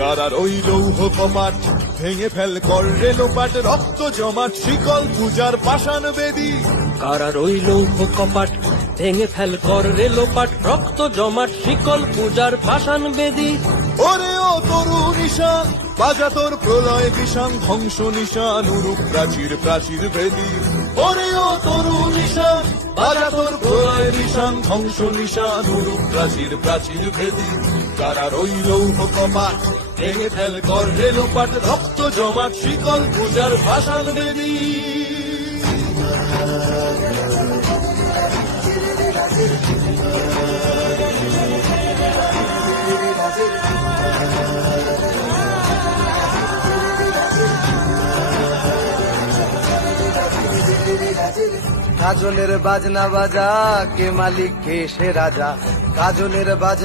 কারার ওই লৌহ কপাট ভেঙে ফেল কর রে লোপাট, রক্ত জমাট শিকল পূজার পাষাণ বেদী। কারার ওই লৌহ কপাট ভেঙে ফেল কর রে লোপাট, রক্ত জমাট শিকল পূজার পাষাণ বেদী। ওরে ও তরু নিশান বাজা তোর প্রলয় বিষান, ধ্বংস নিশান উরুপ প্রাচীর প্রাচীর ভেদী। ওরে ও তরু নিশান বাজা তোর প্রলয় বিষান, ধ্বংস নিশান উরুপ প্রাচীর প্রাচীর ভেদী। কারার ওই লৌহ কপাট ভেঙে ফেল কর রে লোপাট, রক্ত জমাট শিকল পূজার পাষাণ বেদী। কাজলের বাজনা বাজা, কে মালিক কে সে রাজা। কাজলের বাজনা